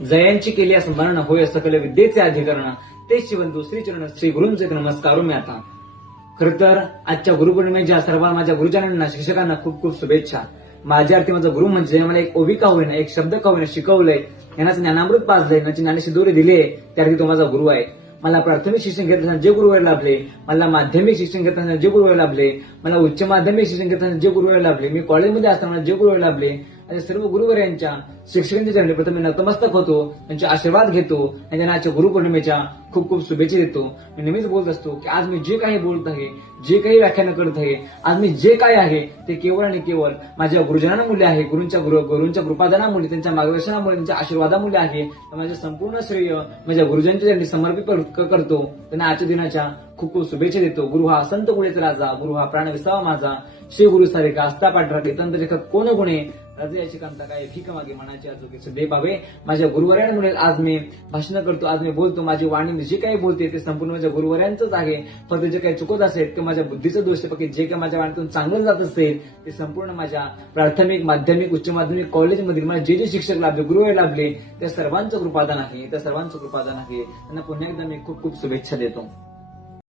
जयांची केली स्मरण होय सकल विद्येचे अधिकरण. ते शिवंतु श्री चरण श्री गुरुंचे नमस्कार मी आता. खर तर आजच्या गुरुपौर्णिमेच्या सर्व माझ्या गुरुजनांना शिक्षकांना खूप खूप शुभेच्छा. माझ्या अर्थी माझा गुरु म्हणजे मला एक ओवी का होईना एक शब्द का होईना शिकवलंय यांना ज्ञानामृत पाजलंय यांची ज्ञानाशी दोरे दिले त्यार्थी तो माझा गुरु आहे. मला प्राथमिक शिक्षण घेताना जे गुरुवर लाभले मला माध्यमिक शिक्षण घेताना जे गुरुवर लाभले मला उच्च माध्यमिक शिक्षण घेताना जे गुरुवर लाभले मी कॉलेजमध्ये असताना जे गुरुवर लाभले आणि सर्व गुरुवर यांच्या शिक्षकांच्या चरणी प्रथम मी नतमस्तक होतो त्यांचे आशीर्वाद घेतो आणि त्यांना आजच्या गुरुपौर्णिमेच्या खूप खूप शुभेच्छा देतो. मी नेहमीच बोलत असतो की आज मी जे काही बोलत आहे जे काही व्याख्यान करत आहे आज मी जे काही आहे ते केवळ आणि केवळ माझ्या गुरुजनांमुळे आहे गुरुंच्या गुरु गुरुंच्या कृपादानामुळे त्यांच्या मार्गदर्शनामुळे त्यांच्या आशीर्वादामुळे आहे. तर माझे संपूर्ण श्रेय माझ्या गुरुजनांच्या त्यांनी समर्पित करतो. त्यांना आजच्या दिनाच्या खूप खूप शुभेच्छा देतो. गुरु हा संत कुळेचा राजा गुरु हा प्राण विसावा माझा. श्री गुरु सारिका आस्था पाठराखे तंत्र लेखक कोण गुणे? राजे याची कांता काय भीक मागे मनाची आजोगे सुदे बाबे माझ्या गुरुवर्यांमुळे आज मी भाषण करतो आज मी बोलतो माझी वाणी मी जे काही बोलते ते संपूर्ण माझ्या गुरुवर्यांचंच आहे. फक्त जे काही चुकत असेल किंवा माझ्या बुद्धीचं दोष आहे, जे काही माझ्या वाणीतून चांगलं जात असेल ते संपूर्ण माझ्या प्राथमिक माध्यमिक उच्च माध्यमिक कॉलेजमधील मला जे जे शिक्षक लाभले गुरुवर लाभले त्या सर्वांचं कृपादान आहे त्या सर्वांचं कृपादान आहे. त्यांना पुन्हा एकदा मी खूप खूप शुभेच्छा देतो.